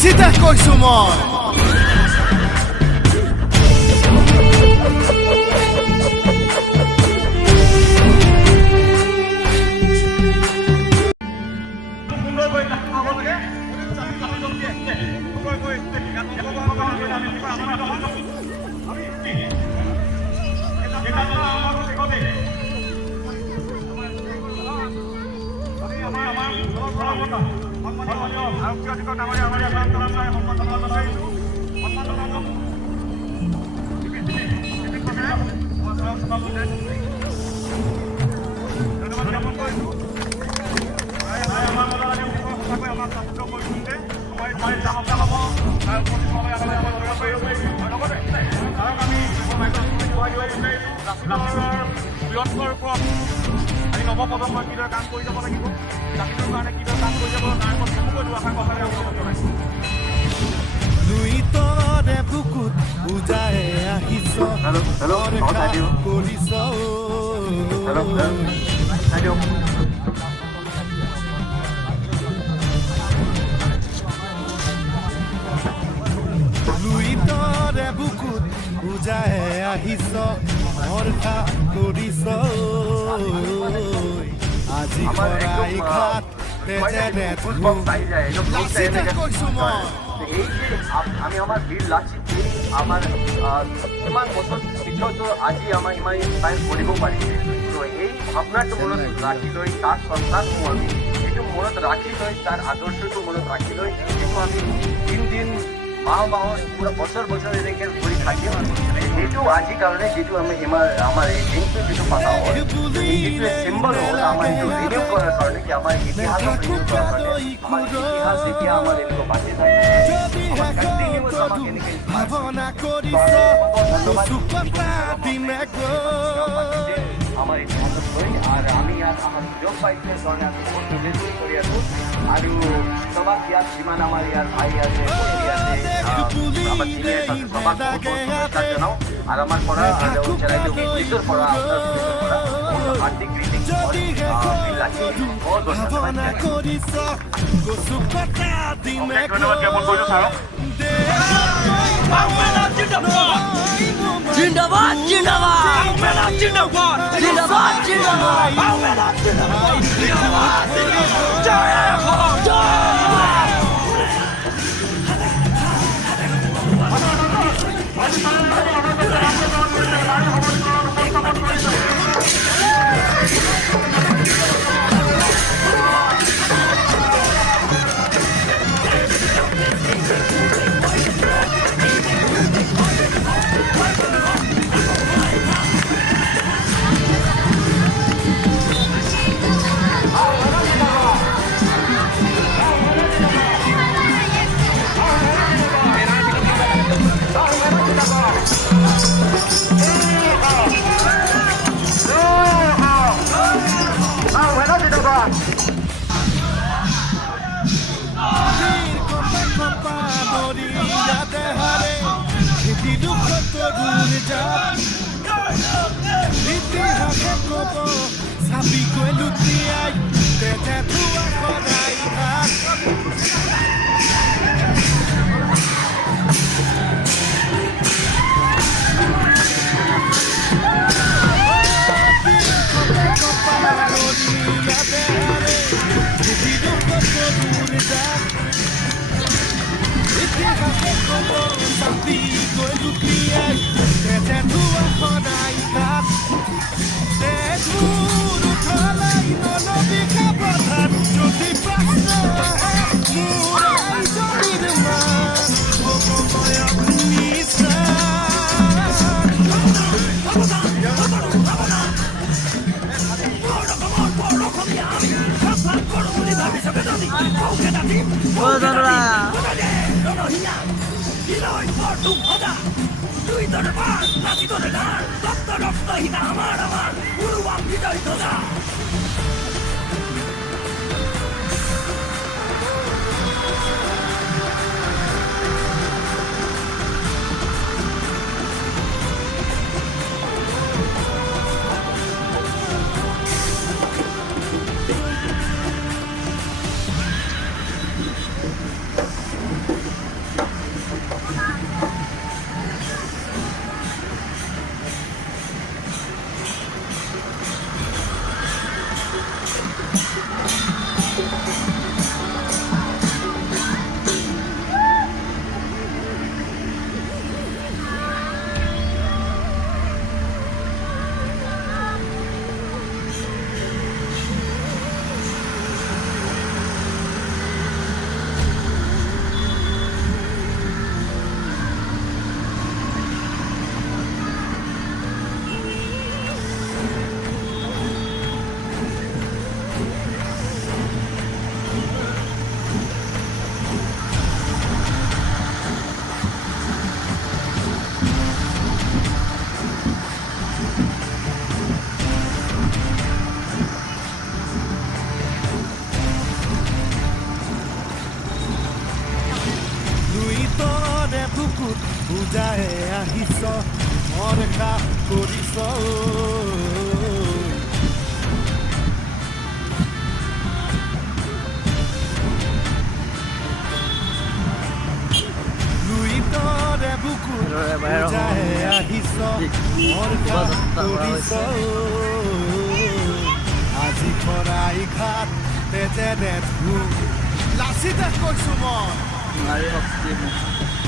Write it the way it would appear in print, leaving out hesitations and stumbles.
চিধা কৈছো মই নৱপ্ৰজন্মই কিদৰে কাম কৰি যাব লাগিব জাতিটোৰ কাৰণে কিদৰে কাম কৰি যাব তাৰ ওপৰত চমুকৈ দুআষাৰ কথাৰে অৱগত কৰাইছে দুইতৰে বুকুত বুজাই আহিছ কৰিছ দুইতৰে বুকুত বুজাই আহিছ ভৰসা কৰিছ আজি কৰাই ঘাট আমি আমাৰ ভিড় লাগছি আমাৰ ইমান বছৰ পিছত আজি আমাৰ ইমান ইনস্পায়াৰ কৰিব পাৰিছে তো এই ভাৱনাটো মনত ৰাখি লৈ তাৰ সন্তানটো আমি এইটো মনত ৰাখি লৈ তাৰ আদৰ্শটো মনত ৰাখি লৈ এইটো আমি দিন মাহ পুৰা বছৰ এনেকৈ ঘূৰি থাকিম এইটো আজিৰ কাৰণে যিটো আমি আমাৰ এই দিনটো যিটো পাতা হয় যিটো চিম্বল হ'ল আমাৰ এইটো ৰিনিউ কৰাৰ কাৰণে কি আমাৰ ইতিহাসক ৰিনিউ কৰাৰ কাৰণে আমাৰ ইতিহাস যেতিয়া আমাৰ এনেকুৱা বাচি থাকে আমাৰ কণ্টিনিউৱাছ আমাক এনেকৈ আমাৰ ইতিহাসত লৈ আৰু আমি ইয়াত আমাৰ সুযোগ পাইছে কাৰণে আমি বহুত নিৰ্দেশন কৰি আছোঁ আৰু সবাক ইয়াত যিমান আমাৰ ইয়াত ভাই আছে আমাৰ চিনিয়ৰ আছে সবাক শুভেচ্ছা জনাওঁ আৰু আমাৰ পৰা পুলিচৰ পৰা আপোনাৰ পুলিচৰ পৰা হাৰ্দিক গ্ৰিটিং বহুত ধন্যবাদ জ্ঞাপন কৰিছোঁ ছাৰক Jindabat, Jindabat, Jindabat, Jindabat, Jindabat, Jindabat, বুকুত বুজাই আহিছ মৰকা কৰিছ লুইতৰে বুকুত বুজাই আহিছ মৰকা কৰিছ আজি খৰাই ঘাট তেজেৰে ধুম লাচিতে কৈছো মই নাৰী শক্তি